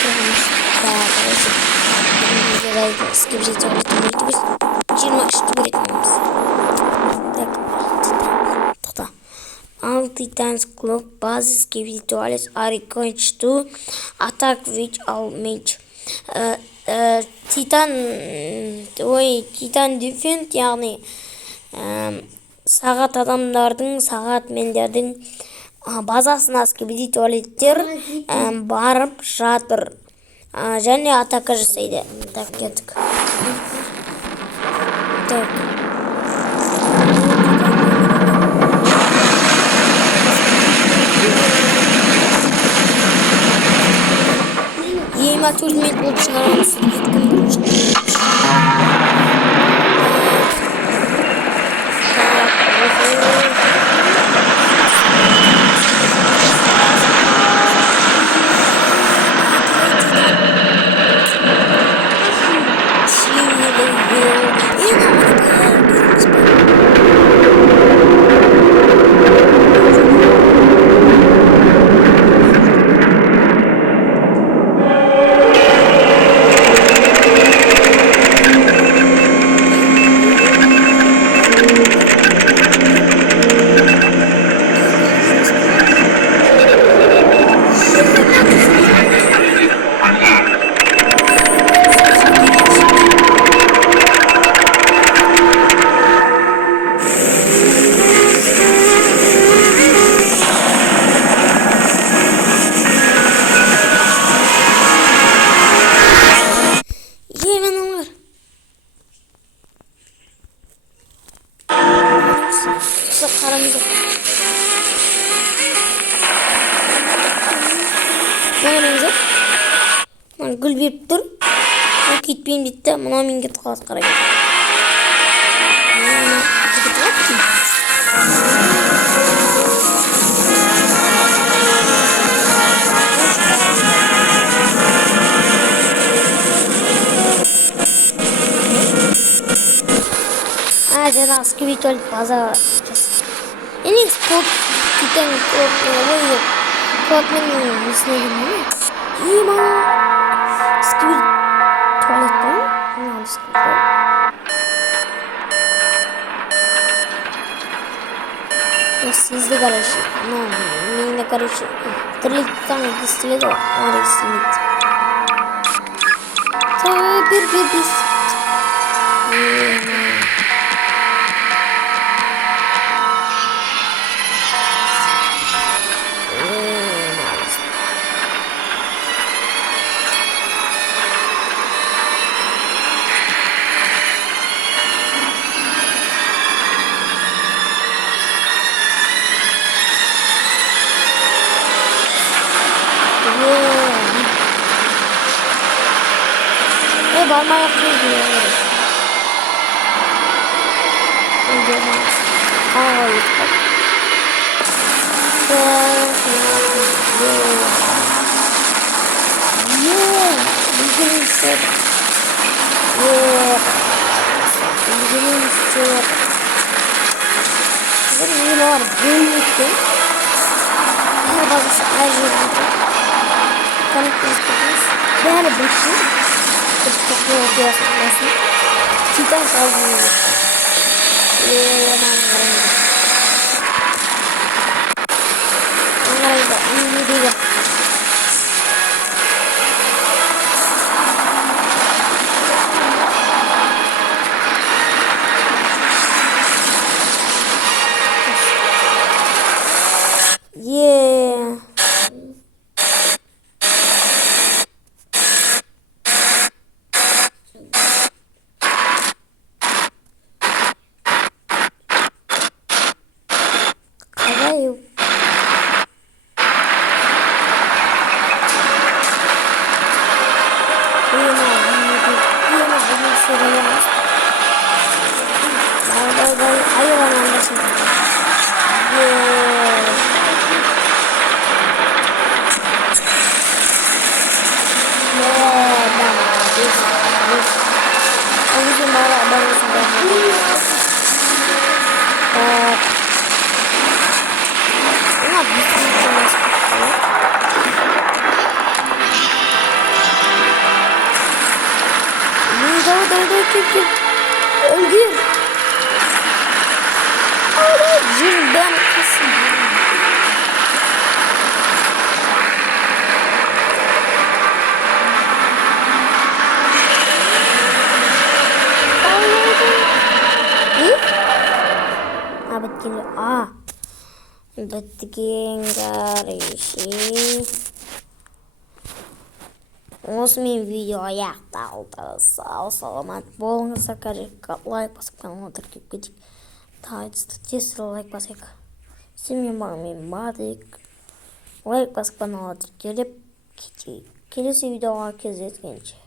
тұрғанымыз да скипжете өтіміз 23 көретініміз. Так, тоқта. All Titans Club bases Skipituales are required to attack with all mage. Титан дефент, яғни сағат адамдардың, сағат мендердің базасына скипитуалеттер барып жатыр. Және атака жасайды. Так, кеттік. Так. Ема төлмет болып шығарамыз. Еткім гүл беріп тұр. Кетпейін дейді, мұна мен кетіп қалады қарайды. Жаңағы скипитуалет база жасайды. Енді Титан Клубмен несіне келмейді. Ема скипитуалет бар. Sizde garajı. Neyine garajı? Tırlıktan gizli de var. Oraya gizli. Tabii bir biz. Barma yapıyor diyor. Hayır. Titan kaldırıyor. Gir. Öldür. Cin ben kesin. Betul. Betul garisi. Osmin video аяқталды. Сау саламат болыңыздар. Лайк басып каналға тіркеліп кетейік. Тез лайк басайық. Сенімен бағымен бардық. Лайк басып каналға тіркеліп кетейік. Келесі видеоға кездескенше.